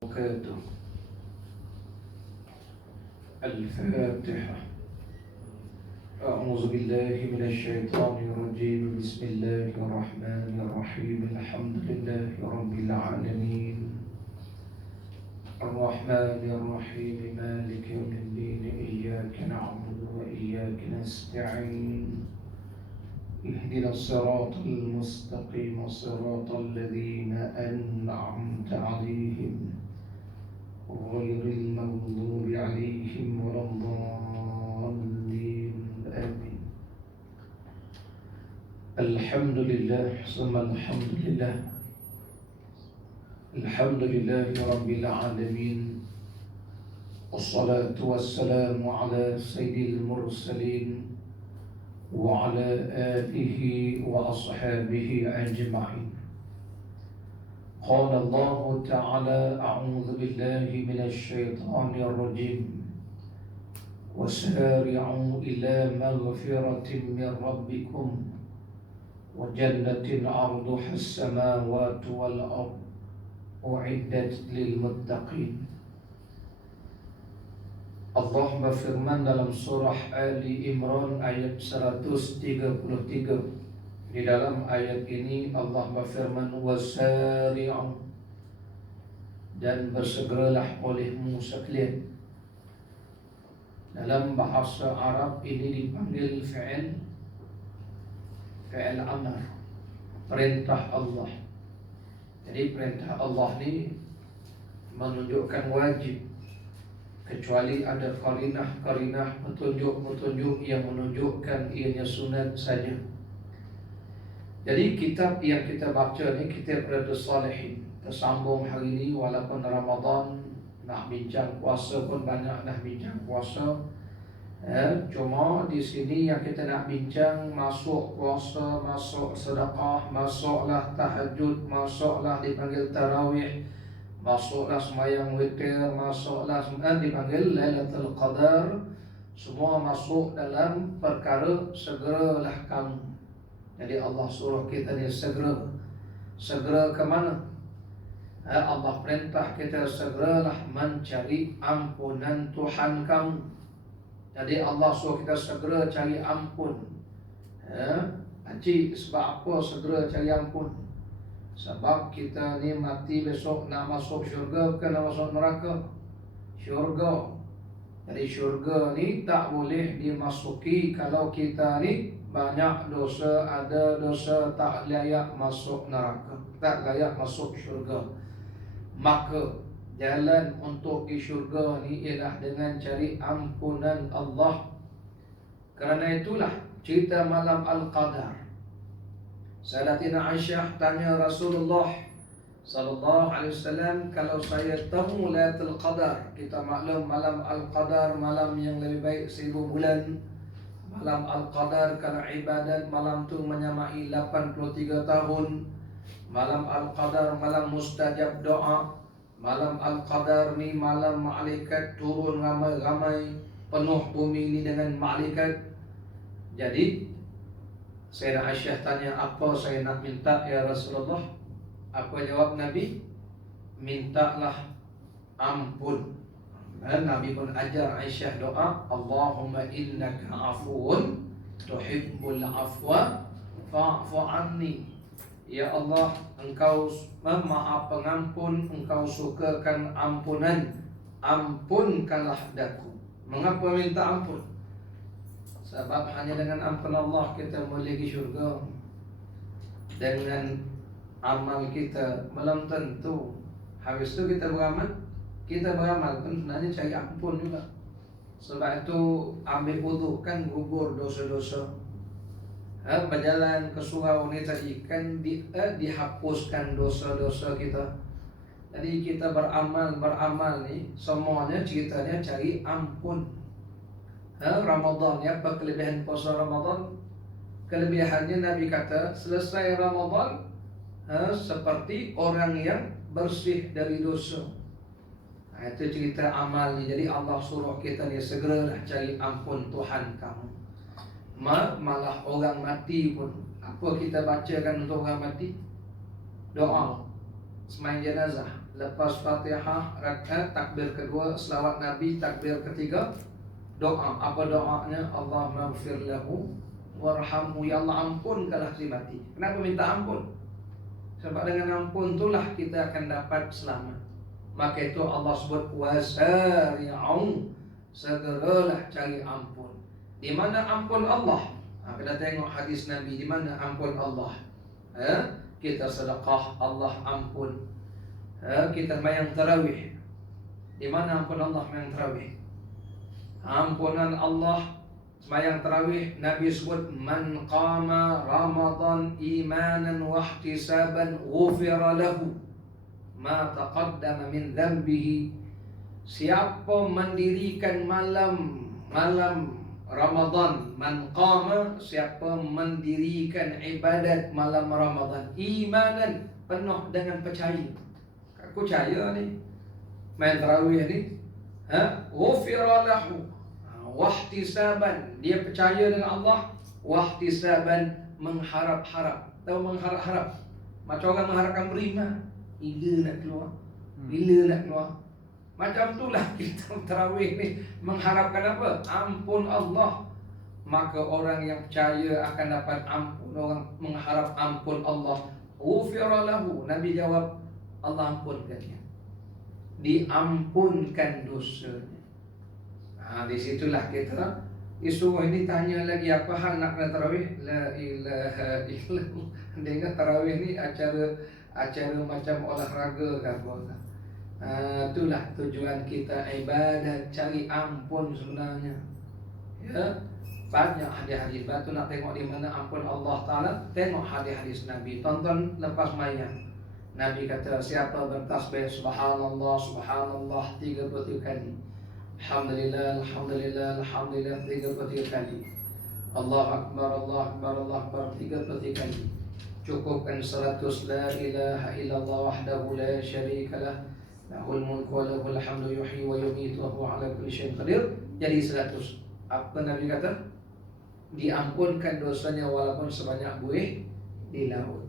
وبركاته. الفاتحة. أعوذ بالله من الشيطان الرجيم. بسم الله الرحمن الرحيم. الحمد لله رب العالمين الرحمن الرحيم مالك يوم الدين. إياك نعبد وإياك نستعين. اهدنا الصراط المستقيم صراط الذين أنعمت عليهم غير المغضوب عليهم ولا الضالين. آمين. الحمد لله ثم الحمد لله. الحمد لله رب العالمين، والصلاة والسلام على سيد المرسلين وعلى آله وأصحابه أجمعين. قال الله تعالى: أعوذ بالله من الشيطان الرجيم. وسارعوا إلى مغفرة من ربكم وجنة عرضها السماوات والأرض أعدت للمتقين. Allah berfirman dalam surah Ali Imran ayat 133. Di dalam ayat ini Allah berfirman, wasari'u, dan bersegeralah olehmu sekalian. Dalam bahasa Arab ini dipanggil fi'il amr, perintah Allah. Jadi perintah Allah ini menunjukkan wajib, kecuali ada karinah petunjuk yang menunjukkan ianya sunat saja. Jadi kitab yang kita baca ni kitab Riyadhus Shalihin. Tersambung hari ini walaupun Ramadan, nak bincang puasa pun banyak dah bincang puasa. Cuma di sini yang kita nak bincang masuk puasa, masuk sedekah, masuklah tahajud, masuklah dipanggil tarawih, masuklah sembahyang witir, masuklah dipanggil Lailatul Qadar. Semua masuk dalam perkara segeralah kamu. Jadi Allah suruh kita ni segera ke mana? Allah perintah kita segeralah mencari ampunan Tuhan kamu. Jadi Allah suruh kita segera cari ampun. Haji, sebab apa segera cari ampun? Sebab kita ni mati besok nak masuk syurga ke nak masuk neraka? Syurga. Jadi syurga ni tak boleh dimasuki kalau kita ni banyak dosa, ada dosa, tak layak masuk neraka, tak layak masuk syurga. Maka jalan untuk ke syurga ni ialah dengan cari ampunan Allah. Kerana itulah cerita malam Al-Qadar. Sayyidatina Aisyah tanya Rasulullah sallallahu alaihi wasallam, kalau saya temu Lailatul Qadar, kita maklum malam Al-Qadar malam yang lebih baik 1000 bulan. Malam Al-Qadar kalau ibadat malam tu menyamai 83 tahun. Malam Al-Qadar malam mustajab doa. Malam Al-Qadar ni malam malaikat turun ramai-ramai, penuh bumi ni dengan malaikat. Jadi Sayyidah Aisyah tanya, apa saya nak minta ya Rasulullah? Apa jawab Nabi? Mintalah ampun. Nabi pun ajar Aisyah doa, Allahumma innaka afuun tuhibbul afwa fa'fu anni. Ya Allah, engkau maha pengampun, engkau sukakan ampunan, ampunkanlah daku. Mengapa minta ampun? Sebab hanya dengan ampun Allah kita boleh ke syurga. Dengan amal kita belum tentu. Habis tu kita beramal pun sebenarnya cari ampun juga. Sebab itu ambil wudu kan gugur dosa-dosa. Berjalan ke surau ni tadi kan dihapuskan dosa-dosa kita. Jadi kita beramal ni semuanya ceritanya cari ampun. Ramadan ni apa kelebihan puasa Ramadan? Kelebihannya Nabi kata selesai Ramadan seperti orang yang bersih dari dosa. Itu cerita amal ni. Jadi Allah suruh kita ni segeralah cari ampun Tuhan kamu. Malah orang mati pun, apa kita bacakan untuk orang mati? Doa. Semain jenazah, lepas Fatihah, rakaat takbir kedua, selawat Nabi, takbir ketiga, doa. Apa doanya? Allahumma ighfir lahu warhamhu, ya Allah ampunkanlah si mati. Kenapa minta ampun? Sebab dengan ampun itulah kita akan dapat selamat. Maka itu Allah sebut wasari'u, segeralah cari ampun. Di mana ampun Allah? Kita tengok hadis Nabi, di mana ampun Allah? Kita sedekah, Allah ampun. Kita sembahyang tarawih, di mana ampun Allah sembahyang tarawih? Ampunan Allah sembahyang tarawih, Nabi sebut man qama Ramadan imanan wa ihtisaban ghufira lahu ma taqaddama min dhanbihi. Siapa mendirikan malam Ramadan, man qama, siapa mendirikan ibadat malam Ramadan imanan, penuh dengan percaya. Aku percaya ni main tarawih ni, ghufira lahu, wahtisaban, dia percaya dengan Allah, wahtisaban, mengharap-harap. Tahu mengharap-harap? Macam orang mengharapkan beriman, bila nak keluar, bila nak keluar. Macam itulah kita tarawih ni, mengharapkan apa? Ampun Allah. Maka orang yang percaya akan dapat ampun, orang mengharap ampun Allah. Ghufira lahu, Nabi jawab, Allah ampunkannya, diampunkan dosanya. Di situlah kita disuruh ini tanya lagi, apa hal nak kena tarawih? La ilaha illallah. Dia ingat tarawih ni acara macam olahraga kan apa. Itulah tujuan kita ibadat, cari ampun sebenarnya. Ya, banyak hadis-hadis. Batu nak tengok di mana ampun Allah Taala, tengok hadis-hadis Nabi. Tonton lepas mayang. Nabi kata, siapa bertasbih subhanallah subhanallah 33 kali, alhamdulillah alhamdulillah alhamdulillah 33 kali, Allah akbar Allah akbar Allah akbar 33 kali, cukupkan 100 la ilaha illallah wahdahu la syarikalah lahul mulku wa lahul hamdu yuhyi wa yumiitu wa huwa ala kulli syai'in qadir, jadi 100. Apa Nabi kata? Diampunkan dosanya walaupun sebanyak buih di laut.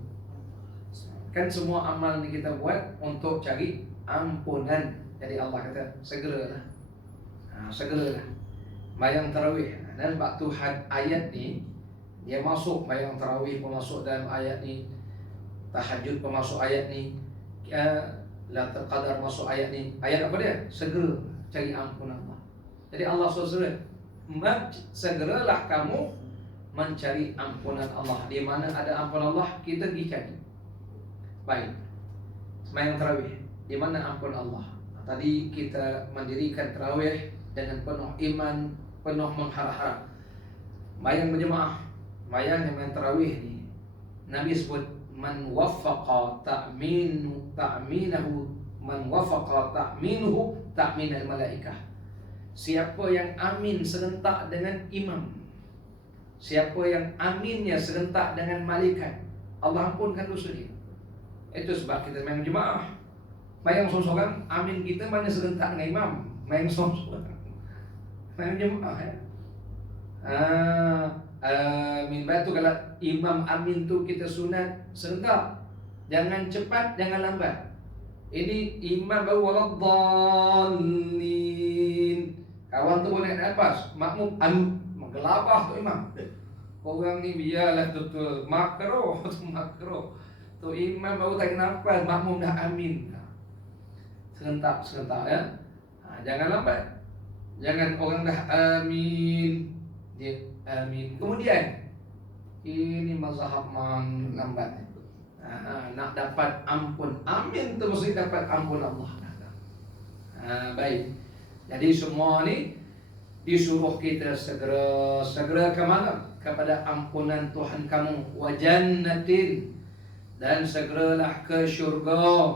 Kan semua amal ni kita buat untuk cari ampunan. Jadi Allah kata segeralah, segeralah bayang tarawih. Dan waktu ayat ni dia masuk, bayang tarawih pun masuk dalam ayat ni, tahajud pun masuk ayat ni, Lailatul Qadar masuk ayat ni. Ayat apa dia? Segera cari ampunan Allah. Jadi Allah SWT, segeralah kamu mencari ampunan Allah. Di mana ada ampunan Allah, kita pergi cari. Baik, sembahyang tarawih, di mana ampun Allah? Tadi kita mendirikan tarawih dengan penuh iman, penuh mengharap-harap. Bayang berjemaah, bayang yang tarawih ni, Nabi sebut man waffaqa ta'minahu, man waffaqa ta'minuhu ta'minal malaikah. Siapa yang amin serentak dengan imam, siapa yang aminnya serentak dengan malaikat, Allah ampunkan dosa dia. Itu sebab kita main jemaah. Bayang seorang amin kita mana serentak dengan imam. Main seorang main jemaah ya. Amin. Batu kalau imam amin tu kita sunat serentak. Jangan cepat, jangan lambat. Ini imam baru waladhdallin. Kawan tu boleh naik atas, makmum menggelabah tu imam. Orang ni biarlah betul makruh tu makruh. Tu imam baru tak nafas, makmum dah amin. Serentak ya. Jangan lambat. Jangan orang dah amin, dia amin. Kemudian ini mazhab man lambat. Nak dapat ampun, amin tu mesti dapat ampun Allah. Baik. Jadi semua ni disuruh kita segera ke mana? Kepada ampunan Tuhan kamu, wa jannatin, dan segeralah ke syurga.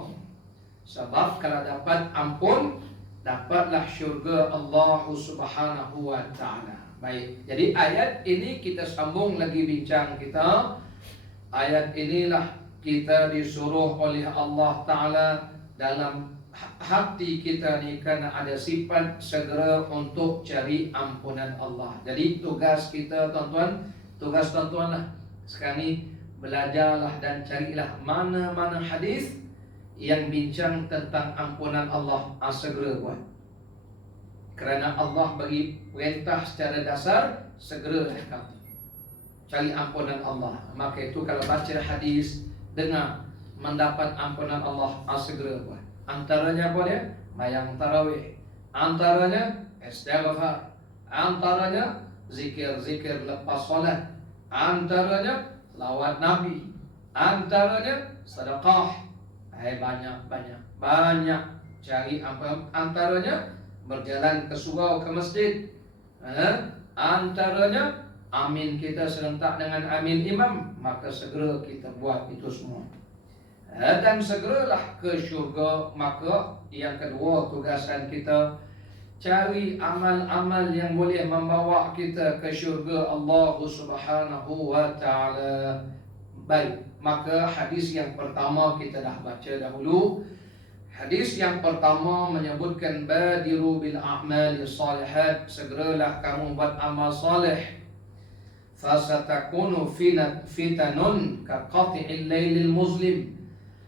Sebab kalau dapat ampun, dapatlah syurga Allah Subhanahu wa ta'ala. Baik, jadi ayat ini kita sambung lagi bincang kita. Ayat inilah kita disuruh oleh Allah Ta'ala dalam hati kita ni, karena ada sifat segera untuk cari ampunan Allah. Jadi tugas kita tuan-tuan, tugas tuan-tuan lah sekarang ni, belajarlah dan carilah mana-mana hadis yang bincang tentang ampunan Allah, segera buat. Kerana Allah bagi perintah secara dasar, segeralah kamu cari ampunan Allah. Maka itu kalau baca hadis, dengar mendapat ampunan Allah, segera buat. Antaranya apa dia? Mayang tarawih, antaranya istighfar, antaranya zikir-zikir lepas solat, antaranya lawat Nabi, antaranya sedekah. Banyak cari apa? Antaranya berjalan ke surau, ke masjid, antaranya amin kita serentak dengan amin imam. Maka segera kita buat itu semua, dan segeralah ke syurga. Maka yang kedua, tugasan kita cari amal-amal yang boleh membawa kita ke syurga Allah Subhanahu wa ta'ala. Baik, maka hadis yang pertama kita dah baca dahulu. Hadis yang pertama menyebutkan badiru bil a'mali salihat, segeralah kamu buat amal saleh. Fasatakunu fitanun ka qati'il lailil muslim,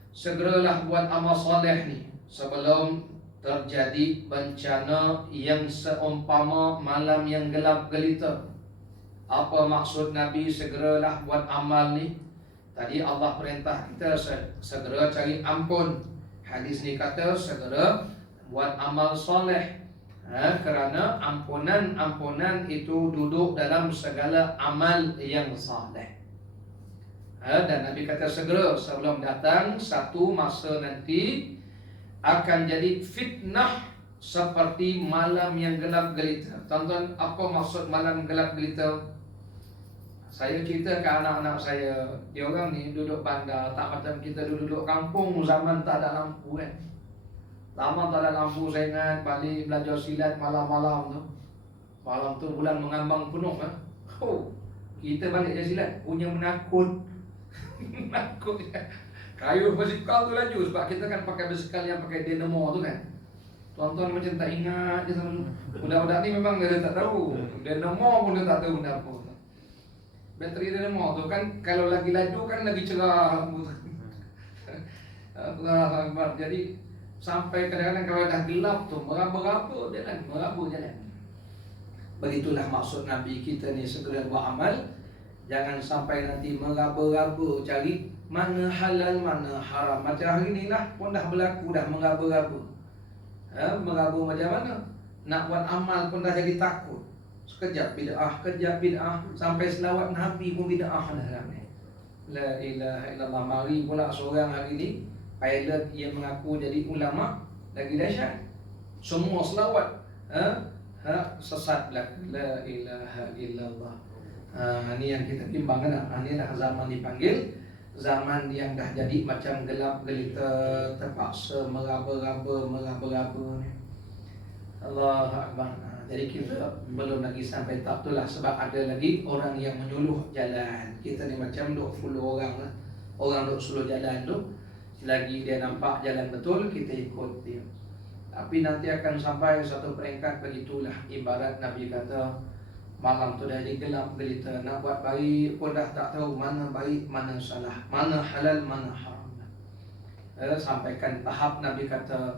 segeralah buat amal saleh ni sebelum terjadi bencana yang seumpama malam yang gelap gelita. Apa maksud Nabi segeralah buat amal ni? Tadi Allah perintah kita segera cari ampun. Hadis ni kata segera buat amal soleh, kerana ampunan itu duduk dalam segala amal yang soleh. Dan Nabi kata segera, sebelum datang satu masa nanti akan jadi fitnah seperti malam yang gelap gelita. Tonton apa maksud malam gelap gelita? Saya cerita ke anak-anak saya, dia orang ni duduk bandar, tak macam kita duduk kampung zaman tak ada lampu kan. Lama tak ada lampu, saya ingat balik belajar silat malam-malam tu. Malam tu bulan mengambang penuh kan. Kita balik je silat, punya menakut. Menakut je. Kayu basikal tu laju, sebab kita kan pakai basikal yang pakai dynamo tu kan. Tuan-tuan macam tak ingat je sama. Budak-budak ni memang dia tak tahu. Dynamo pun dia tak tahu benda apa. Bateri dynamo tu kan kalau lagi laju kan lagi cerah lampu tu. Allahu Akbar. Jadi sampai kadang-kadang kalau dah gelap tu meraba-raba jalan. Begitulah maksud Nabi kita ni, segera buat amal. Jangan sampai nanti meraba-raba cari mana halal mana haram. Macam hari ni lah pun dah berlaku, dah meraba-raba. Meraba macam mana? Nak buat amal pun dah jadi takut. Sekejap bid'ah, sampai selawat Nabi pun bid'ah dah. La ilaha illallah. Mari pula seorang hari ni pilot yang mengaku jadi ulama, lagi dahsyat. Semua selawat sesat belaka. La ilaha illallah. Ini yang kita bimbang kan. Ini dah zaman dipanggil zaman yang dah jadi macam gelap gelita, terpaksa meraba-raba ni. Allahu Akbar. Jadi kita belum lagi sampai tahap tu lah. Sebab ada lagi orang yang menyuluh jalan. Kita ni macam duk follow orang lah. Orang duk suluh jalan tu, selagi dia nampak jalan betul, kita ikut dia. Tapi nanti akan sampai satu peringkat begitulah. Ibarat Nabi kata, malam tu dah gelap gelita, nak buat baik pun dah tak tahu mana baik, mana salah, mana halal, mana haram. Sampaikan tahap Nabi kata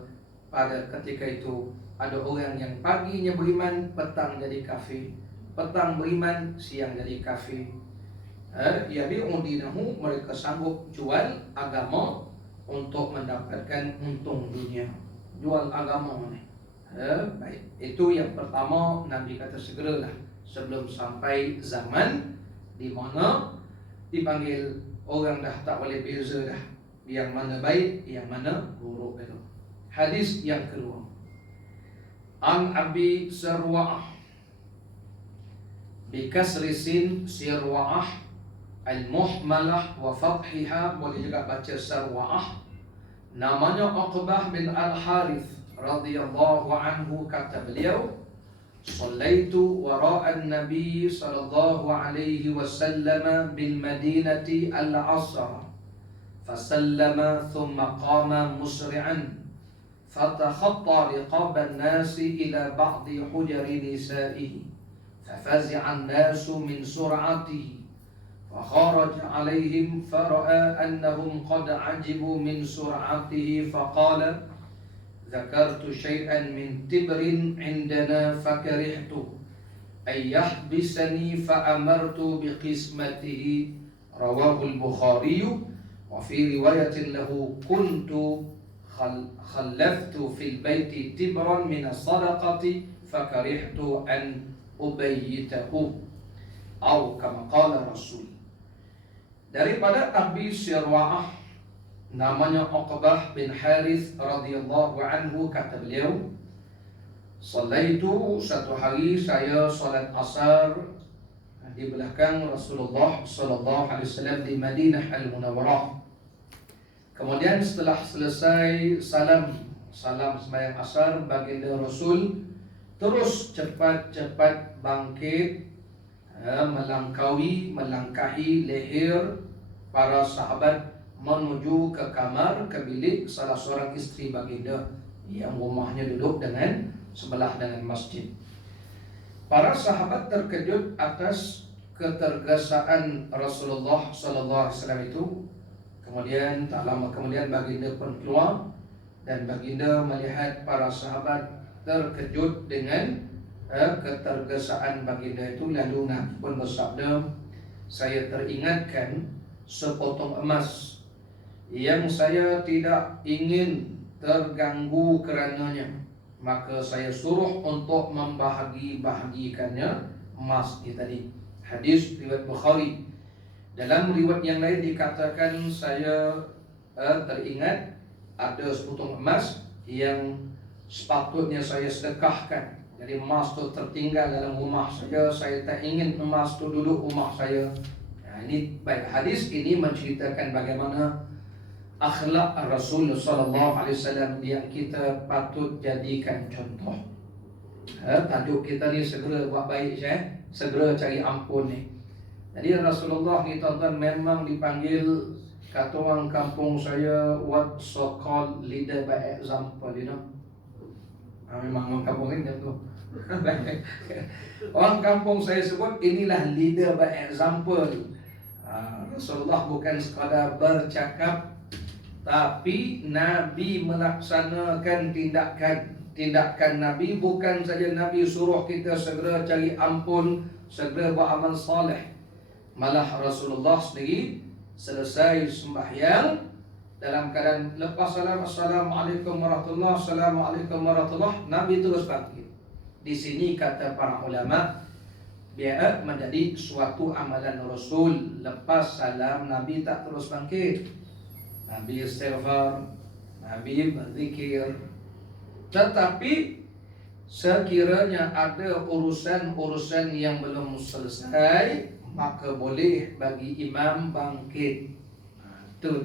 pada ketika itu, ada orang yang paginya beriman, petang jadi kafir. Petang beriman, siang jadi kafir. Yabi'udinahu, mereka sanggup jual agama untuk mendapatkan untung dunia. Jual agama ni. Baik, itu yang pertama. Nabi kata segeralah sebelum sampai zaman di mana dipanggil orang dah tak boleh beza dah yang mana baik, yang mana buruk itu. Hadis yang kedua, An Abi Sirwa'ah, bikasri sin Sirwa'ah al-muhmalah wa fathiha, boleh juga baca Sirwa'ah. Namanya Uqbah bin Al-Harith radhiyallahu anhu. Kata beliau, Sallaitu wara'an Nabi sallallahu alaihi wasallam bil Madinati al-Asr, fasallama thumma qama musri'an, fatakhatta riqaban nasi ila ba'di hujari nisaihi, fafazi'a an-nasu min sur'atihi, فخرج عليهم فرأى أنهم قد عجبوا من سرعته فقال ذكرت شيئا من تبر عندنا فكرهت أن يحبسني فأمرت بقسمته. رواه البخاري. وفي رواية له كنت خلفت في البيت تبرا من الصدقة فكرهت أن أبيته أو كما قال الرسول. Daripada Abi Sirwa'ah, namanya Uqbah bin Harith radhiyallahu anhu, kata beliau, Salaitu, satu hari saya salat asar di belakang Rasulullah sallallahu alaihi wasallam di Madinah Al-Munawwarah. Kemudian setelah selesai salam sembahyang asar, baginda Rasul terus cepat-cepat bangkit, melangkahi leher para sahabat menuju ke kamar, ke bilik salah seorang istri baginda yang rumahnya duduk sebelah dengan masjid. Para sahabat terkejut atas ketergesaan Rasulullah sallallahu alaihi wasallam itu. Kemudian tak lama kemudian baginda pun keluar, dan baginda melihat para sahabat terkejut dengan ketergesaan baginda itu. Lalu Nabi pun bersabda, saya teringatkan sepotong emas yang saya tidak ingin terganggu kerananya, maka saya suruh untuk membahagi-bahagikannya emas ini tadi. Hadis riwayat Bukhari. Dalam riwayat yang lain dikatakan, saya teringat ada sepotong emas yang sepatutnya saya sedekahkan. Jadi emas itu tertinggal dalam rumah saya tak ingin emas itu duduk rumah saya. Nah, ini baik, hadis ini menceritakan bagaimana akhlak Rasul sallallahu alaihi wasallam yang kita patut jadikan contoh. Tajuk kita ni segera buat baik, segera cari ampun ni. Jadi Rasulullah ni tuan-tuan memang dipanggil, kata orang kampung saya, what so called leader by example, you know. Memang orang kampung ni tu. Orang kampung saya sebut inilah leader by example. Rasulullah bukan sekadar bercakap, tapi Nabi melaksanakan tindakan Nabi. Bukan saja Nabi suruh kita segera cari ampun, segera buat amal soleh. Malah Rasulullah sendiri selesai sembahyang, dalam keadaan lepas salam, Assalamualaikum warahmatullahi wabarakatuh, Assalamualaikum warahmatullahi wabarakatuh, Nabi terus bangkit. Di sini kata para ulama, biar menjadi suatu amalan Rasul. Lepas salam Nabi tak terus bangkit, Nabi istighfar, Nabi berzikir. Tetapi sekiranya ada urusan-urusan yang belum selesai, maka boleh bagi imam bangkit. Itu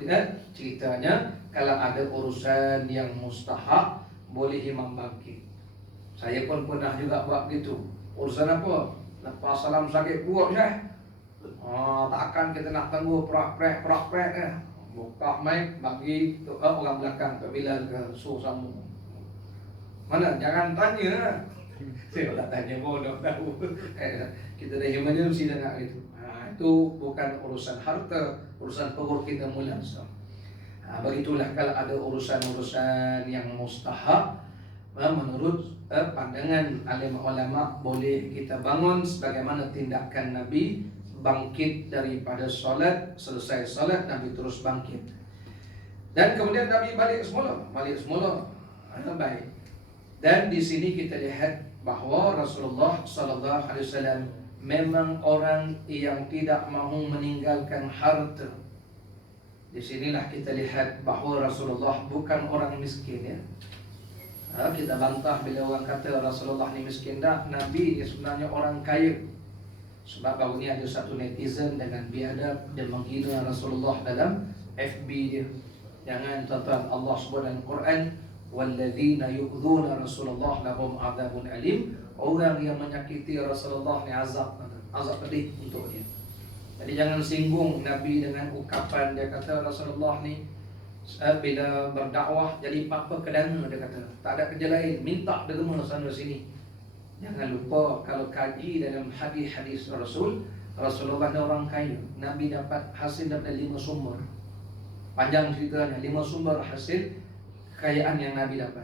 ceritanya. Kalau ada urusan yang mustahab, boleh imam bangkit. Saya pun pernah juga buat gitu. Urusan apa? Lepas salam sakit perut takkan kita nak tunggu prak-prak buka mic bagi orang belakang Pak Bilal ke suruh sambung. Mana? Jangan tanya. Saya tak tanya pun dah tahu. Kita dah emergency dengar itu. Itu bukan urusan harta, urusan perut kita mula. Begitulah kalau ada urusan-urusan yang mustahab, menurut pandangan alim ulama, boleh kita bangun sebagaimana tindakan Nabi, bangkit daripada solat, selesai solat Nabi terus bangkit. Dan kemudian Nabi balik semula. Baik. Dan di sini kita lihat bahawa Rasulullah sallallahu alaihi wasallam memang orang yang tidak mahu meninggalkan harta. Di sinilah kita lihat bahawa Rasulullah bukan orang miskin, ya. Kita bantah bila orang kata Rasulullah ni miskin. Dah, Nabi ni sebenarnya orang kaya. Sebab baru ni ada satu netizen dengan biadab, dia menghina Rasulullah dalam FB dia. Jangan, tuan-tuan, Allah sebut dalam Quran, walladzina yu'dzuna Rasulullah lahum adzabun alim. Orang yang menyakiti Rasulullah ni azab pedih untuk dia. Jadi jangan singgung Nabi dengan ukapan dia kata Rasulullah ni bila berdakwah jadi papa kedana, dia kata tak ada kerja lain, minta derma sana sini. Jangan lupa kalau kaji dalam hadis-hadis Rasul, Rasulullah ni orang kaya. Nabi dapat hasil daripada 5 sumber. Panjang ceritanya, 5 sumber hasil kekayaan yang Nabi dapat.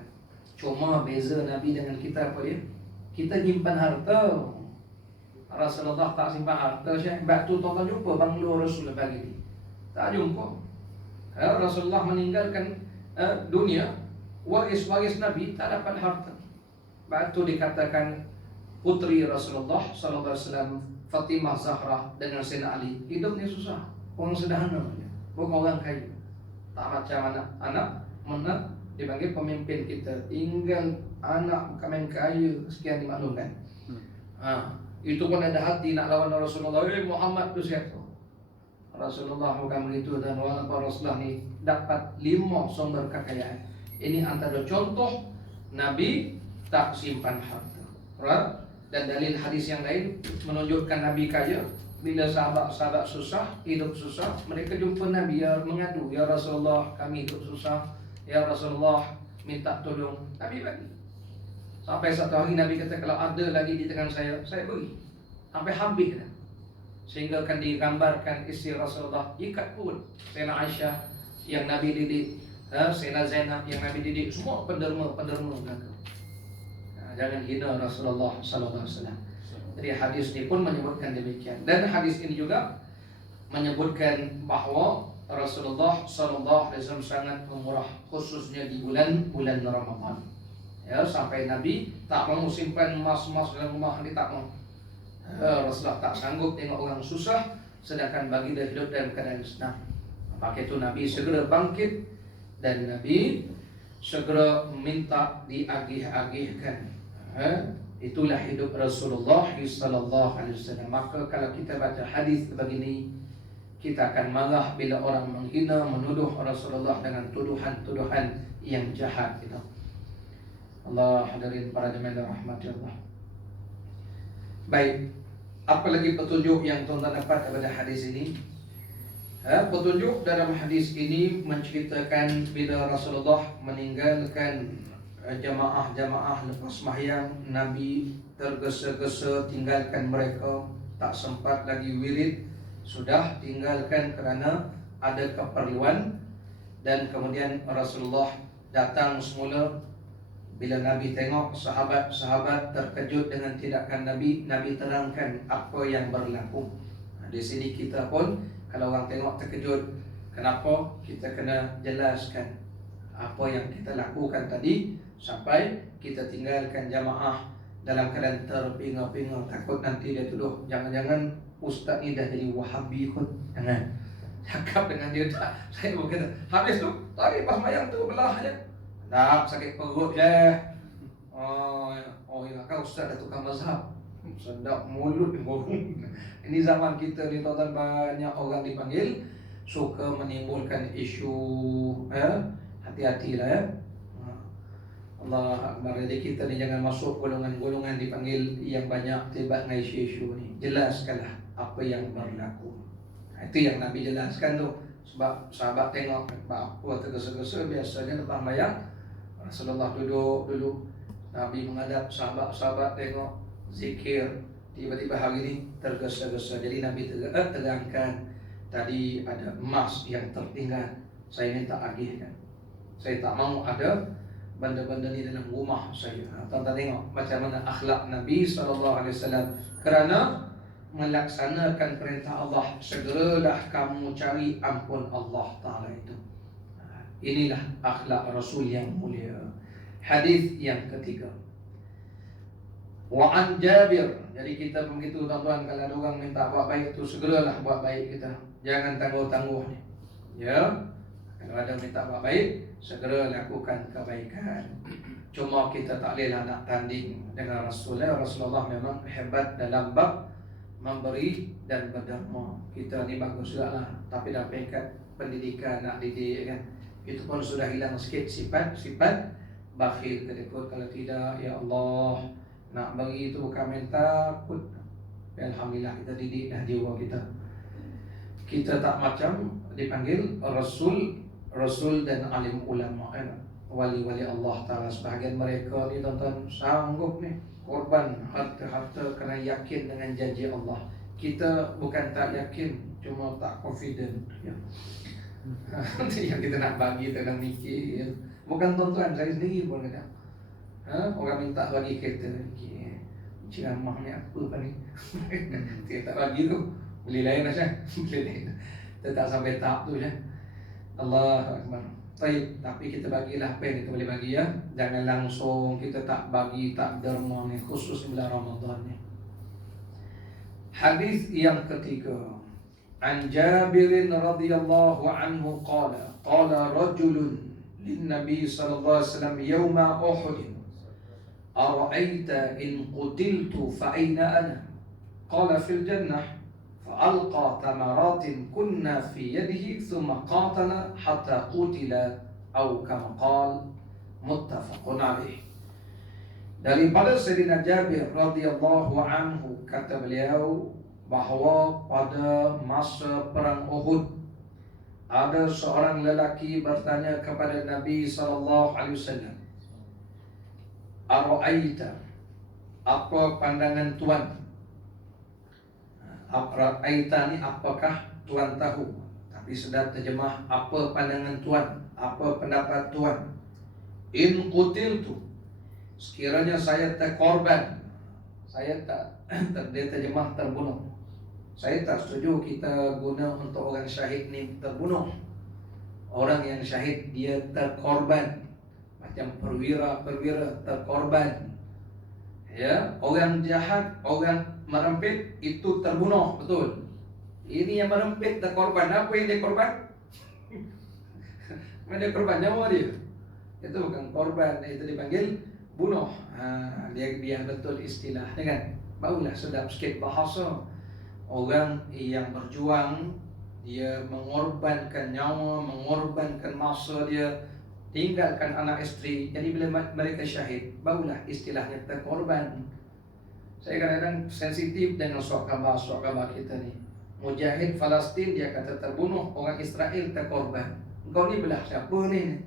Cuma beza Nabi dengan kita apa dia? Kita nyimpan harta. Rasulullah tak simpan harta. Sebab tu tuan-tuan jumpa banglo Rasul bagi ni. Tak jumpa. Rasulullah meninggalkan dunia, waris-waris Nabi tak dapat harta. Sebab tu dikatakan putri Rasulullah sallallahu alaihi wasallam Fatimah Zahra dengan Sayyidina Ali hidupnya susah, orang sederhana, bukan orang kaya. Tak macam anak mana dipanggil pemimpin kita, tinggal anak bukan kaya sekian dimaklumkan. Itu pun ada hati nak lawan Rasulullah. Muhammad tu siapa? Rasulullah bukan begitu. Dan Rasulullah ni dapat 5 sumber kekayaan. Ini antara contoh Nabi tak simpan harta. Dan dalil hadis yang lain menunjukkan Nabi kaya. Bila sahabat-sahabat susah, hidup susah, mereka jumpa Nabi, ya mengadu, ya Rasulullah kami hidup susah, ya Rasulullah minta tolong. Nabi bagi. Sampai satu hari Nabi kata, kalau ada lagi di tangan saya beri. Sampai habis dah. Sehingga akan digambarkan isteri Rasulullah ikat pun. Sayyidina Aisyah yang Nabi didik, Sayyidina Zainab yang Nabi didik, semua penderma belaka. Jangan hina Rasulullah sallallahu alaihi wasallam. Jadi hadis ini pun menyebutkan demikian. Dan hadis ini juga menyebutkan bahawa Rasulullah sallallahu alaihi wasallam sangat pemurah, khususnya di bulan Ramadan. Ya, sampai Nabi tak mau simpan emas-emas dalam rumah ni, tak mau. Rasulullah tak sanggup tengok orang susah, sedangkan bagi dia hidup dalam keadaan senang. Maka itu Nabi segera bangkit dan Nabi segera minta diagih-agihkan. Itulah hidup Rasulullah sallallahu alaihi wasallam. Maka kalau kita baca hadis begini, kita akan marah bila orang menghina, menuduh Rasulullah dengan tuduhan-tuduhan yang jahat gitu. Allah, hadirin para jemaah rahmati Allah. Baik, apa lagi petunjuk yang tuan-tuan dapat daripada hadis ini? Petunjuk dalam hadis ini menceritakan bila Rasulullah meninggalkan jamaah-jamaah lepas sembahyang, Nabi tergesa-gesa tinggalkan mereka, tak sempat lagi wirid, sudah tinggalkan kerana ada keperluan. Dan kemudian Rasulullah datang semula. Bila Nabi tengok sahabat-sahabat terkejut dengan tindakan Nabi, Nabi terangkan apa yang berlaku. Di sini kita pun kalau orang tengok terkejut, kenapa, kita kena jelaskan apa yang kita lakukan tadi sampai kita tinggalkan jamaah dalam keadaan terpinga-pinga, takut nanti dia tuduh jangan-jangan ustaz ni dah jadi Wahabi kot. Jangan cakap dengan dia, tak, saya berkata habis tu tadi pas mayang tu belah je, tak sakit perut je. Oh ya, kau ustaz dah tukar mazhab, sedap mulut. Ini zaman kita ni tuan-tuan, banyak orang dipanggil, suka menimbulkan isu. Hati-hatilah ya. Allah Akbar. Jadi kita ni jangan masuk golongan-golongan dipanggil yang banyak terlibat dengan isu-isu ni. Jelaskanlah apa yang berlaku. Itu yang Nabi jelaskan tu. Sebab sahabat tengok apa tergesa-gesa, biasanya lepas mayang Rasulullah duduk. Nabi menghadap sahabat-sahabat tengok zikir. Tiba-tiba hari ni tergesa-gesa. Jadi Nabi terangkan, tadi ada emas yang tertinggal, saya minta agihkan. Saya tak mau ada benda-benda ni dalam rumah saya. Tuan-tuan tengok macam mana akhlak Nabi SAW. Kerana melaksanakan perintah Allah, segeralah kamu cari ampun Allah Ta'ala itu. Inilah akhlak Rasul yang mulia. Hadis yang ketiga, wa an Jabir. Jadi kita begitu tuan-tuan, kalau ada orang minta buat baik tu, segeralah buat baik kita. Jangan tangguh-tangguh ni. Ya. Kalau ada minta buat baik, segera lakukan kebaikan. Cuma kita tak bolehlah nak tanding dengan Rasulullah memang hebat dalam bab memberi dan berderma. Kita ni bagus juga lah, tapi dalam peringkat pendidikan nak didik kan, itu pun sudah hilang sikit sifat bakhil, kedekut. Kalau tidak, ya Allah, nak bagi itu bukan main takut. Alhamdulillah kita didik dah jiwa kita. Kita tak macam dipanggil Rasul dan alim ulama, wali-wali Allah Ta'ala. Sebahagian mereka ni tuan-tuan sanggup ni korban harta-harta kerana yakin dengan janji Allah. kita bukan tak yakin, cuma tak confident ya. Yang kita nak bagi kita nak mikir ya. Bukan tuan-tuan, saya sendiri pun kadang orang minta bagi kereta ceramah ni apa kan ni. Kita tak bagi tu, beli lain lah Syah. Beli lain. Kita tak sampai tahap tu Syah. Allah Akbar. Tapi kita bagilah apa yang kita boleh bagi ya. Jangan langsung kita tak bagi, tak derma ni, khusus bulan Ramadan ni. Hadis yang ketiga, An Jabir radhiyallahu anhu qala rajulun lin Nabi sallallahu alaihi wasallam yawma Uhud, ara'aita in qutiltu fa aina ana? Qala fil jannah. فألقى ثمرات كنا في يده ثم قاتل حتى قتل أو كما قال متفق عليه. Daripada Sayyidina Jabir radhiyallahu anhu, kata beliau bahawa pada masa perang Uhud ada seorang lelaki bertanya kepada Nabi sallallahu alaihi wasallam, "Ara'aita, apa pandangan tuan?" Ara'aita ni apakah tuan tahu? Tapi sedap terjemah apa pandangan tuan, apa pendapat tuan. In qutiltu, sekiranya saya terkorban. Saya tak dia terjemah terbunuh. Saya tak setuju kita guna untuk orang syahid ni terbunuh. Orang yang syahid dia terkorban, macam perwira terkorban. Ya, orang jahat, orang merempit itu terbunuh, betul. Ini yang merempit terkorban. Apa yang dia korban? Dia korban nyawa dia. Itu bukan korban, itu dipanggil bunuh. Dia betul istilah dengan barulah sedap sikit bahasa. Orang yang berjuang, dia mengorbankan nyawa, mengorbankan masa dia, tinggalkan anak isteri. Jadi bila mereka syahid, barulah istilahnya terkorban. Saya kadang-kadang sensitif dengan surat khabar kita ni. Mujahid Palestin dia kata terbunuh, orang Israel terkorban. Kau ni belah siapa ni?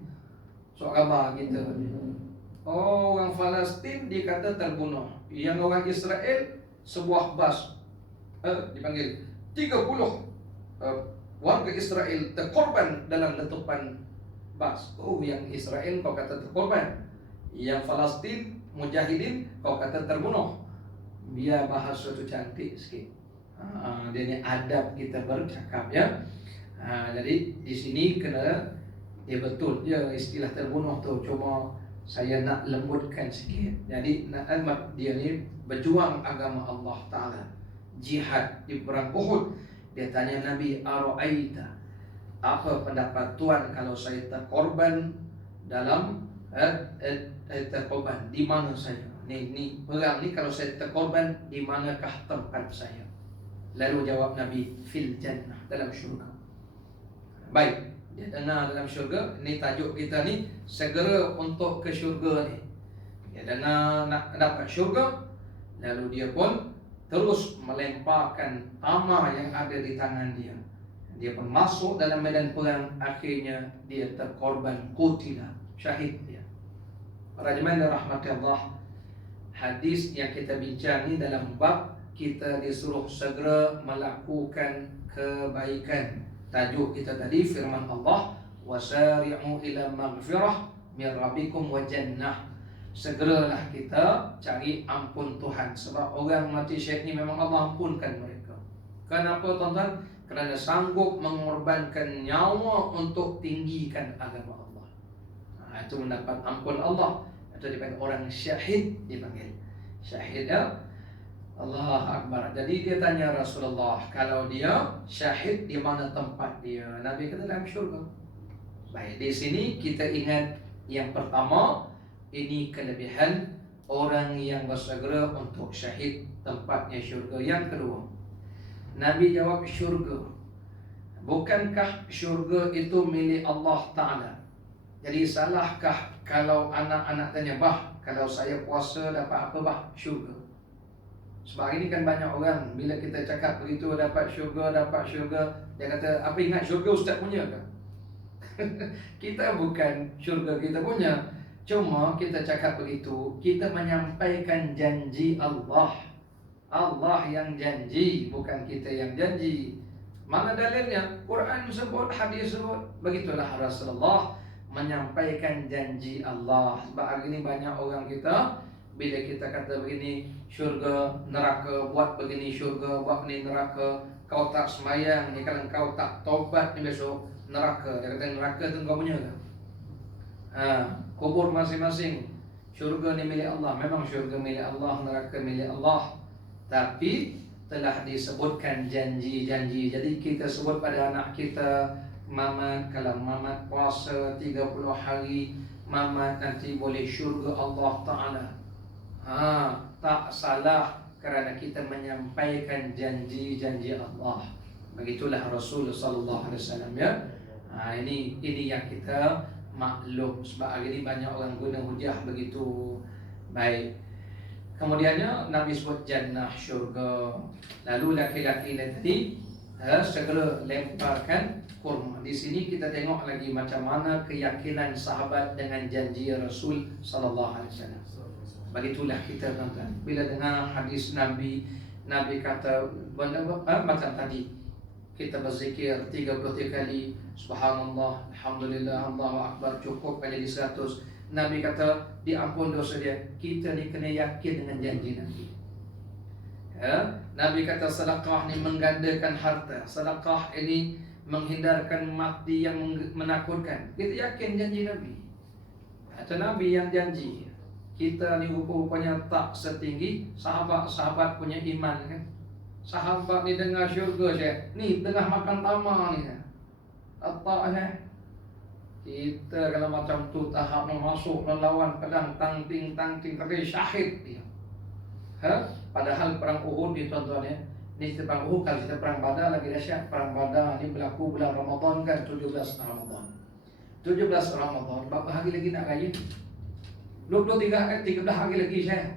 Surat khabar kita. Orang Palestin dia kata terbunuh. Yang orang Israel sebuah bas dipanggil 30 warga Israel terkorban dalam letupan bas. Yang Israel kau kata terkorban, yang Palestin mujahidin kau kata terbunuh. Biar bahasa tu cantik sikit. Dia ni adab kita bercakap ya. Jadi di sini kena dia betul dia istilah terbunuh tu, cuma saya nak lembutkan sikit. Jadi dia ni berjuang agama Allah Ta'ala, jihad di perang Uhud. Dia tanya Nabi, ara'aita, apa pendapat tuan kalau saya terkorban dalam terkorban di mana saya? Ni perang ni kalau saya terkorban, di manakah tempat saya? Lalu jawab Nabi, fil jannah, dalam syurga. Baik, dia dengar dalam syurga. Ni tajuk kita ni, segera untuk ke syurga ni. Dia dengar nak dapat syurga, lalu dia pun terus melemparkan tamar yang ada di tangan dia. Dia pun masuk dalam medan perang. Akhirnya dia terkorban, qutila, syahid dia. Para jemaah rahmati Allah, hadis yang kita bincang ni dalam bab kita disuruh segera melakukan kebaikan. Tajuk kita tadi firman Allah, wasari'u ila maghfirah min rabbikum wa jannah. Segeralah kita cari ampun Tuhan, sebab orang mati syahid ni memang Allah ampunkan mereka. Kenapa tuan-tuan? Kerana sanggup mengorbankan nyawa untuk tinggikan agama Allah. Itu mendapat ampun Allah. Itu dipanggil orang syahid, dipanggil syahid ya. Allah Akbar. Jadi dia tanya Rasulullah, kalau dia syahid di mana tempat dia? Nabi kata dalam syurga. Baik, di sini kita ingat yang pertama, ini kelebihan orang yang bersegera untuk syahid, tempatnya syurga. Yang kedua, Nabi jawab syurga. Bukankah syurga itu milik Allah Ta'ala? Jadi salahkah kalau anak-anak tanya, bah, kalau saya puasa dapat apa bah? Syurga. Sebab ini kan banyak orang bila kita cakap begitu, dapat syurga, dia kata, apa ingat syurga ustaz punya ke? Kita bukan syurga kita punya. Cuma kita cakap begitu, kita menyampaikan janji Allah. Allah yang janji, bukan kita yang janji. Mana dalilnya? Quran sebut, hadis sebut. Begitulah Rasulullah menyampaikan janji Allah. Sebab hari ini banyak orang kita, bila kita kata begini syurga, neraka, buat begini syurga, buat begini neraka, kau tak semayang ni, kalau kau tak tobat ni besok neraka. Dia kata neraka tu kau punya kan? Kubur masing-masing. Syurga ni milik Allah. Memang syurga milik Allah, neraka milik Allah. Tapi telah disebutkan janji-janji. Jadi kita sebut pada anak kita, Mamat, kalau Mamat puasa 30 hari, Mamat nanti boleh syurga Allah Ta'ala. Tak salah, kerana kita menyampaikan janji-janji Allah. Begitulah Rasul sallallahu alaihi wasallam, ya. Ini yang kita maklum. Sebab hari ini banyak orang guna hujah begitu. Baik. Kemudiannya Nabi sebut jannah, syurga. Lalu laki-laki ini tadi segera lemparkan kurma. Di sini kita tengok lagi macam mana keyakinan sahabat dengan janji Rasul sallallahu alaihi wasallam. Begitulah kita tuan-tuan. Bila dengar hadis Nabi kata macam tadi, kita berzikir 33 kali subhanallah, alhamdulillah, Allahu akbar, cukup kan jadi 100. Nabi kata diampun dosa dia. Kita ni kena yakin dengan janji Nabi. Nabi kata sedekah ni menggandakan harta. Sedekah ini menghindarkan mati yang menakutkan. Kita yakin janji Nabi. Kata Nabi yang janji. Kita ni rupa-rupanya tak setinggi sahabat-sahabat punya iman kan. Sahabat ni dengar syurga je, ni tengah makan tamar ni kan. Tak kita kalau macam tu tahap masuk melawan pedang tangting kali syahid dia. Padahal perang Uhud ni tuan-tuan ya. Ni kita perang Uhud, kalau kita perang Badar lagi dahsyat. Perang Badar ni berlaku bulan Ramadan kan, 17 Ramadan. 17 Ramadan, berapa hari lagi nak raya? 13 hari lagi saya.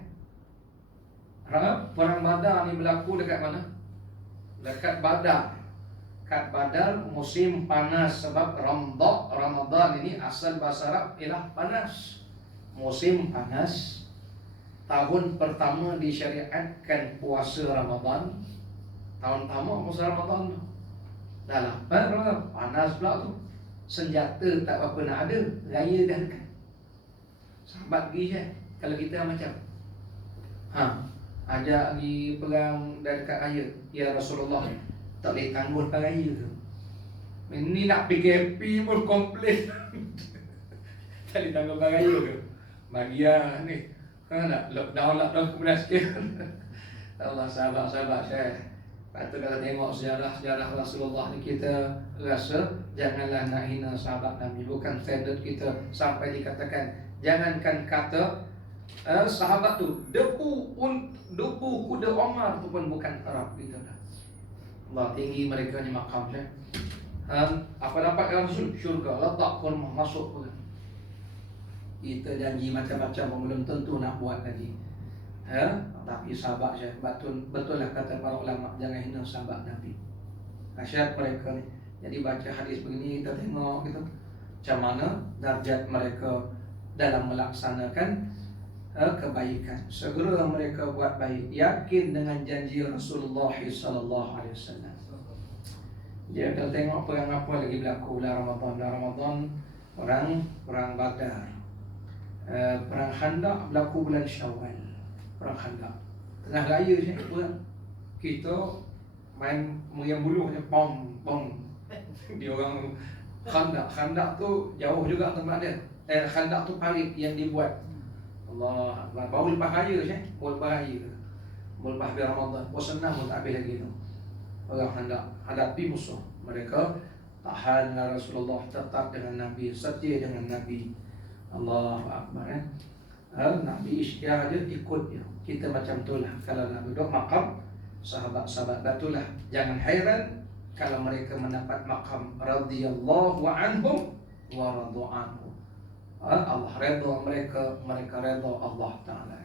Perang Badar ni berlaku dekat mana? Dekat Badar. Kat Badar musim panas, sebab Ramadan ini asal bahasa Arab ialah panas. Musim panas. Tahun pertama disyariatkan puasa Ramadan. Tahun pertama puasa Ramadan tu. Dah lah panas pula tu. Senjata tak apa nak ada, raya dah dekat. Sahabat pergi je. Kalau kita macam ajak pergi perang dah dekat raya, ya Rasulullah, tak boleh tangguh perang raya tu. Ini nak PKP pun komplain. Tak boleh tangguh perang raya tu. Bagian ni nak lockdown kemudian sikit. Allah, sahabat saya. Patut kalau tengok sejarah Rasulullah ni, kita rasa janganlah nak hina sahabat Nabi. Bukan standard kita sampai dikatakan, jangankan kata sahabat tu debu kuda Omar tu pun bukan Arab kita dah. Allah, tinggi mereka ni makam saya. Apa dapat Rasul? Syurga. Letak kurma masuk pun. Kita janji macam-macam belum tentu nak buat lagi. Tapi sahabat saya, betul lah kata para ulama, jangan hina sahabat Nabi. Dahsyat mereka ni. Jadi baca hadis begini, kita tengok gitu, macam mana darjat mereka dalam melaksanakan kebaikan. Segera mereka buat baik, yakin dengan janji Rasulullah sallallahu alaihi wasallam. Dia kalau tengok perang apa lagi berlaku bulan Ramadan, perang Badar. Perang Khandaq berlaku bulan Syawal. Perang Khandaq tengah raya je perang. Kita main meriam buluh je, bom. Dia orang Khandaq tu jauh juga tempat dia. Khandaq tu parit yang dibuat. Allah, baru lepas raya je, baru lepas raya. Baru lepas Ramadan. Senang pun tak habis lagi tu. Orang Khandaq hadapi musuh. Mereka tahan dengan Rasulullah, tetap dengan Nabi, setia dengan Nabi. Allahu Akbar. Nabi isytiar je, ikut je. Kita macam tu lah. Kalau nak duduk makam sahabat-sahabat, betul lah. Jangan hairan kalau mereka mendapat makam radhiyallahu anhum wa radu anhu. Allah redha mereka, mereka redha Allah Ta'ala.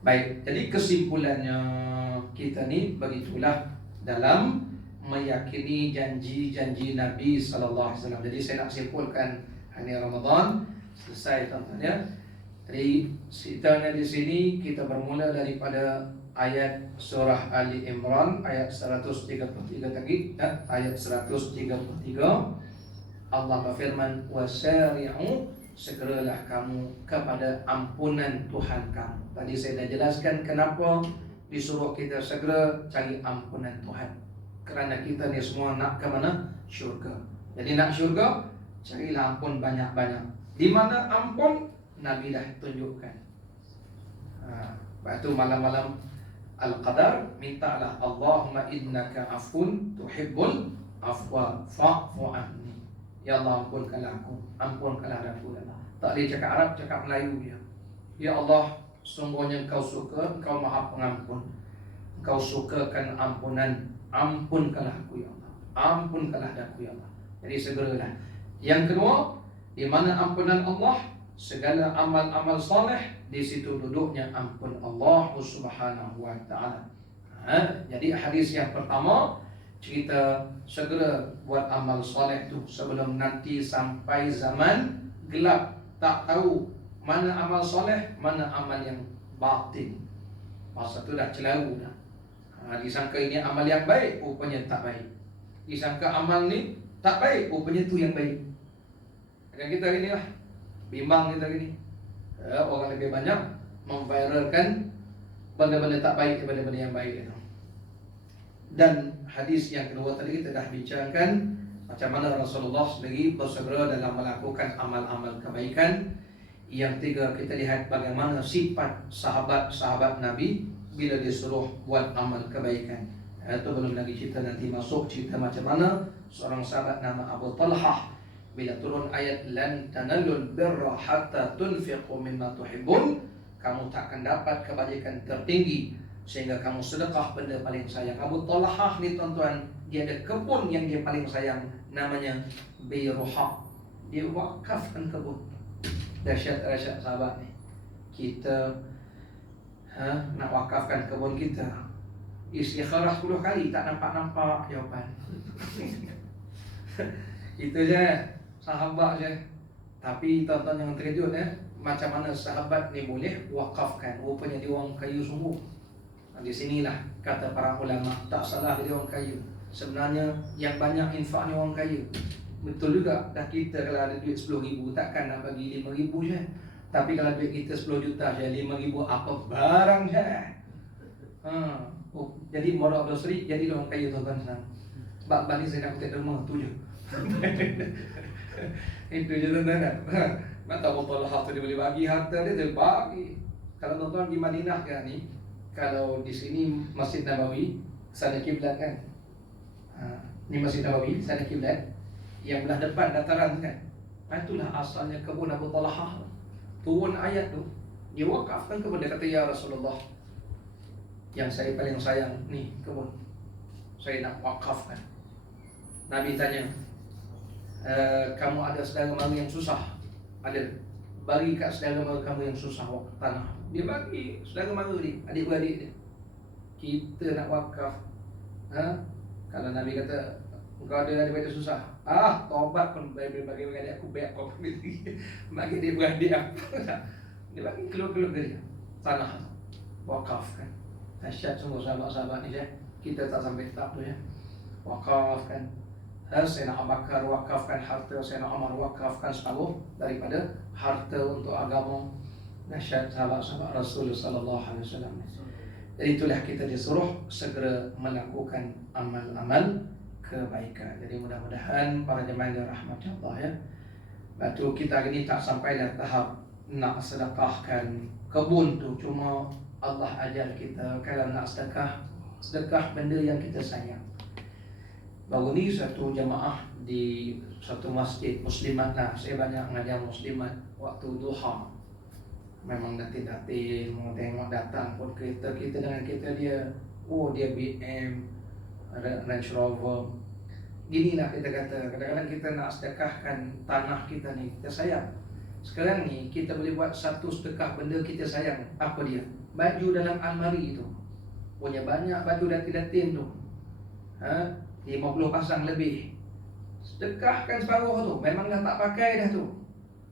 Baik, jadi kesimpulannya kita ni begitulah dalam meyakini janji-janji Nabi sallallahu alaihi wasallam. Jadi saya nak simpulkan hari Ramadan selesai tuan-tuan ya. Jadi ceritanya di sini kita bermula daripada ayat surah Ali Imran ayat 133 tadi, ayat 133 Allah berfirman, wasari'u, segeralah kamu kepada ampunan Tuhan kamu. Tadi saya dah jelaskan kenapa disuruh kita segera cari ampunan Tuhan. Kerana kita ni semua nak ke mana? Syurga. Jadi nak syurga, carilah ampun banyak-banyak. Di mana ampun? Nabi dah tunjukkan. Lepas tu malam-malam Al-Qadar, mintalah, Allahumma innaka afun tuhibbul afwa fa'fu anni. Ya Allah, ampunkanlah aku, ampunkanlah aku. Tak boleh cakap Arab, cakap Melayu dia. Ya Allah, sungguhnya Engkau suka, Engkau Maha Pengampun. Engkau sukakan ampunan, ampunkanlah aku ya Allah, ampunkanlah aku ya Allah. Jadi segeralah. Yang kedua, di mana ampunan Allah, segala amal-amal soleh di situ duduknya ampun Allah Subhanahu wa taala. Jadi hadis yang pertama cerita segera buat amal soleh tu sebelum nanti sampai zaman gelap, tak tahu mana amal soleh, mana amal yang batin. Masa tu dah celaru dah. Disangka ini amal yang baik, rupanya tak baik. Disangka amal ni tak baik, rupanya tu yang baik. Dan kita ini lah bimbang kita gini. Orang lebih banyak memviralkan benda-benda tak baik daripada benda yang baik itu. Dan hadis yang kedua tadi kita dah bincangkan macam mana Rasulullah sendiri bersegera dalam melakukan amal-amal kebaikan. Yang tiga, kita lihat bagaimana sifat sahabat-sahabat Nabi bila disuruh buat amal kebaikan. Itu belum lagi cerita nanti masuk cerita macam mana seorang sahabat nama Abu Talhah bila turun ayat lan tanalul birra hatta tunfiqu mimma tuhibbun, kamu tak akan dapat kebajikan tertinggi sehingga kamu sedekah benda paling sayang. Abu Talhah ni tuan-tuan, dia ada kebun yang dia paling sayang, namanya Biruha. Dia wakafkan kebun. Dahsyat sahabat ni. Kita nak wakafkan kebun kita, istikharah 10 kali tak nampak-nampak jawapan. Itu je sahabat je. Tapi tuan-tuan jangan terkejut macam mana sahabat ni boleh wakafkan. Rupanya dia orang kayu sungguh. Di sinilah kata para ulama, tak salah dia orang kayu. Sebenarnya yang banyak infak ni orang kaya. Betul juga. Dah kita kalau ada duit 10,000 takkan nak bagi 5,000 je. Tapi kalau duit kita 10 juta je, 5,000 apa barang je. Jadi moral berseri, jadi orang kaya tuan-tuan senang. Sebab balik saya nak kutip derma tu je. Itu je tuan-tuan. Mata Abu Talhah tu dia boleh bagi harta dia bagi. Kalau tuan-tuan di Madinah kan ni, kalau di sini Masjid Nabawi, sana kiblat kan. Ni Masjid Nabawi, sana kiblat. Yang belah depan dataran tu kan. Itulah asalnya kebun Abu Talhah. Turun ayat tu, dia wakafkan kepada kata ya Rasulullah, yang saya paling sayang ni kebun, saya nak wakafkan. Nabi tanya, kamu ada saudara mara yang susah? Ada. Bagi kat saudara mara kamu yang susah tanah. Dia bagi saudara mara dia, adik-beradik dia. Kita nak wakaf. Kalau Nabi kata engkau ada adik-beradik susah, taubat pun bagi adik aku, baik kau bagi dia beradik aku. Dia bagi keluar-keluar dia tanah wakafkan. Dahsyat sungguh sahabat-sahabat ni je. Kita tak sampai tahap tu ya. Wakafkan. Sayyidina Abu Bakar wakafkan harta, Sayyidina Umar wakafkan separuh daripada harta untuk agama. Dahsyat sahabat-sahabat Rasulullah sallallahu alaihi wasallam. Jadi itulah kita disuruh segera melakukan amal-amal kebaikan. Jadi mudah-mudahan para jemaah yang dirahmati Allah ya. Batu kita hari ini tak sampailah tahap nak sedekahkan kebun tu. Cuma Allah ajar kita kalau nak sedekah benda yang kita sayang. Baru ni satu jemaah di satu masjid muslimat lah. Saya banyak mengajar muslimat waktu duha. Memang datin-datin, mau tengok datang pun kereta kita dengan kereta dia. Dia BM, Range Rover. Ginilah kita kata, kadang-kadang kita nak sedekahkan tanah kita ni, kita sayang. Sekarang ni kita boleh buat satu sedekah benda kita sayang. Apa dia? Baju dalam almari tu, punya banyak baju datin-datin tu, 50 pasang lebih. Sedekahkan separuh tu, memang dah tak pakai dah tu.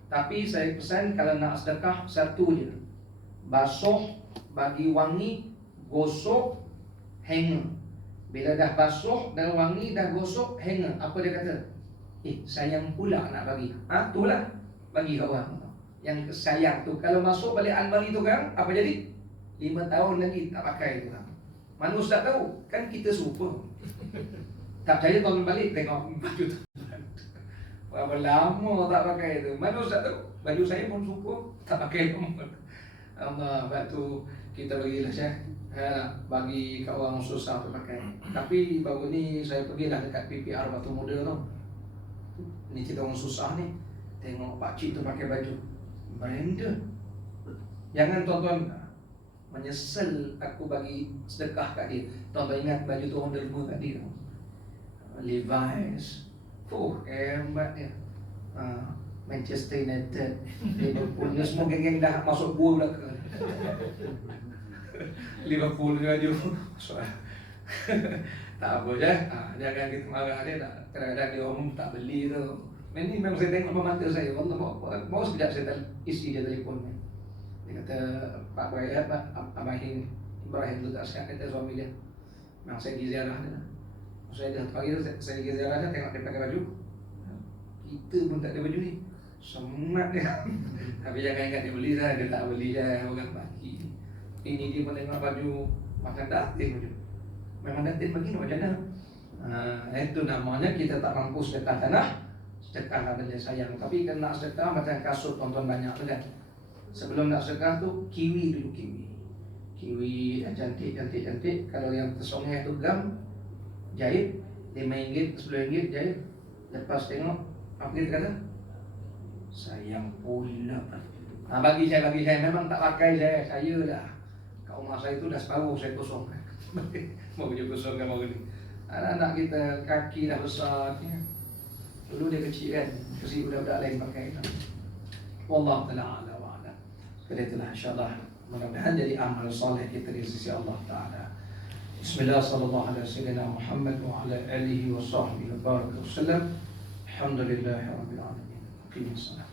Tapi saya pesan kalau nak sedekah satu je. Basuh, bagi wangi, gosok, hanger. Bila dah basuh, dah wangi, dah gosok, hanger. Apa dia kata? Sayang pula nak bagi. Itulah bagi kat orang. Yang sayang tu kalau masuk balik almari tu kan, apa jadi? 5 tahun lagi tak pakai tu kan. Mana ustaz tahu? Kan kita serupa. Tak percaya tahun balik tengok baju tu. Berapa lama tak pakai tu. Mana ustaz tahu? Baju saya pun serupa, tak pakai lama. Allah, sebab tu kita bagilah bagi kat orang susah tu pakai. Tapi baru ni saya pergilah dekat PPR Batu Muda tu. Ni kita orang susah ni. Tengok pakcik tu pakai baju branded. Jangan tuan-tuan menyesal aku bagi sedekah kat dia. Tuan-tuan ingat baju tu orang derma kat dia. Levi's. Hebat dia. Manchester United, Liverpool, ni semua geng-geng dah masuk gua belaka. Liverpool ni baju. Tak apa je. Jangan kita marah dia tak. Kadang-kadang dia orang tak beli tu. Ini memang saya tengok depan mata saya. Allah, bawa sekejap saya isi dia telefon. Dia kata, Pak Ibrahim tu tak sihat, kata suami dia. Memang saya pergi ziarah dia. Saya dah pagi tu, saya pergi ziarah dia, tengok dia pakai baju. Kita pun tak ada baju ni. Semangat dia. Tapi jangan ingat dia beli dah, dia tak beli dah, orang bagi. Ini dia pun tengok baju makan datin baju. Memang datin bagi nak macam mana? Itu namanya kita tak mampu sedekah tanah. Sedekah benda sayang. Tapi kan nak sedekah macam kasut tonton banyak tu kan. Sebelum nak sedekah tu kiwi dulu, kiwi yang cantik. Kalau yang tersongeh tu gam jahit RM5, RM10 jahit. Lepas tengok apa kita kata? Sayang pula. Bagi saya memang tak pakai saya dah. Kat rumah saya tu dah separuh saya kosong. Mau baju kosong kan mau ni. Anak-anak kita kaki dah besar ya. Dulu dia kecil kan, kasi budak-budak lain pakai. Wallahu ta'ala ala wa ala. Sekali itulah insyaAllah mudah-mudahan jadi amal soleh kita di sisi Allah Ta'ala. Bismillah sallallahu alaihi wasallam Muhammad wa ala alihi wa sahbihi wa baraka wasallam. Alhamdulillahi rabbil alamin. Qimis salam.